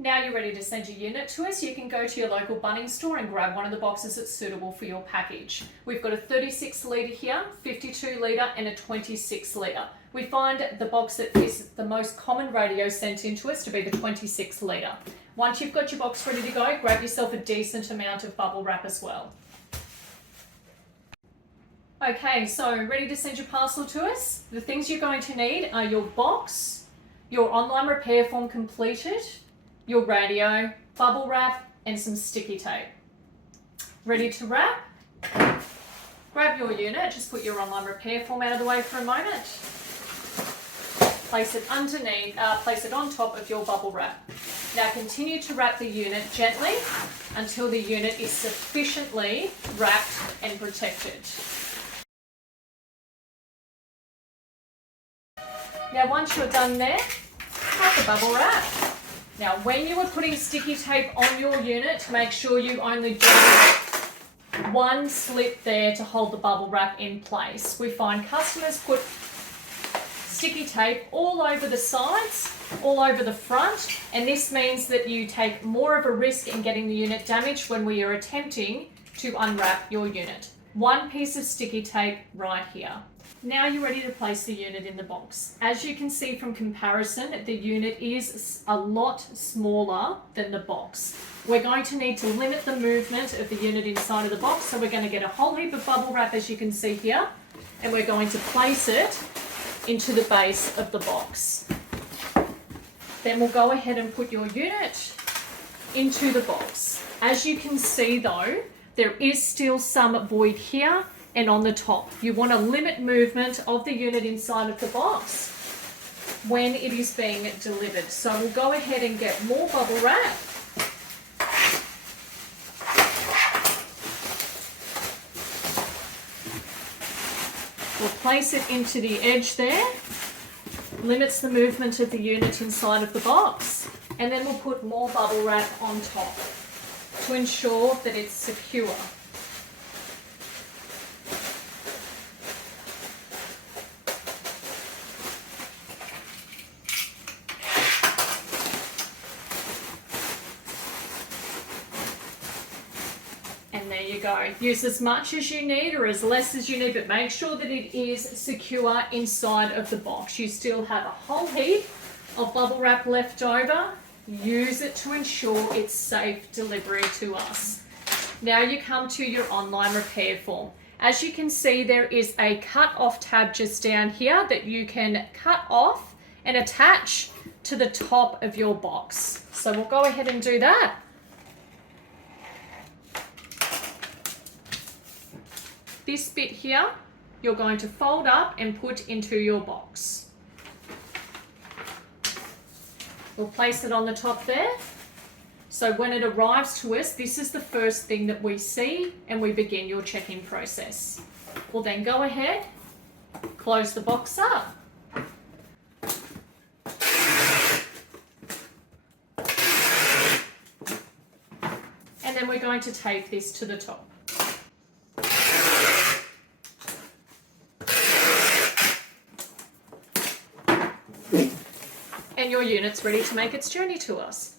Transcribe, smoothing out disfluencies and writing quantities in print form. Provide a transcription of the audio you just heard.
Now you're ready to send your unit to us. You can go to your local Bunnings store and grab one of the boxes that's suitable for your package. We've got a 36 litre here, 52 litre and a 26 litre. We find the box that is the most common radio sent into us to be the 26 litre. Once you've got your box ready to go, grab yourself a decent amount of bubble wrap as well. Okay, so ready to send your parcel to us? The things you're going to need are your box, your online repair form completed, your radio, bubble wrap and some sticky tape. Ready to wrap? Grab your unit, just put your online repair form out of the way for a moment. Place it underneath, place it on top of your bubble wrap. Now continue to wrap the unit gently until the unit is sufficiently wrapped and protected. Now once you're done there, cut the bubble wrap. Now when you are putting sticky tape on your unit, make sure you only do one slip there to hold the bubble wrap in place. We find customers put sticky tape all over the sides, all over the front, and this means that you take more of a risk in getting the unit damaged when we are attempting to unwrap your unit. One piece of sticky tape right here. Now you're ready to place the unit in the box. As you can see from comparison, the unit is a lot smaller than the box. We're going to need to limit the movement of the unit inside of the box, so we're going to get a whole heap of bubble wrap as you can see here, and we're going to place it into the base of the box. Then we'll go ahead and put your unit into the box. As you can see though, there is still some void here and on the top. You want to limit movement of the unit inside of the box when it is being delivered. So we'll go ahead and get more bubble wrap. We'll place it into the edge there, limits the movement of the unit inside of the box, and then we'll put more bubble wrap on top to ensure that it's secure. And there you go. Use as much as you need or as less as you need, but make sure that it is secure inside of the box. You still have a whole heap of bubble wrap left over. Use it to ensure it's safe delivery to us. Now you come to your online repair form. As you can see, there is a cut off tab just down here that you can cut off and attach to the top of your box. So we'll go ahead and do that. This bit here, you're going to fold up and put into your box. We'll place it on the top there. So when it arrives to us, this is the first thing that we see and we begin your check-in process. We'll then go ahead, close the box up. And then we're going to tape this to the top. And your unit's ready to make its journey to us.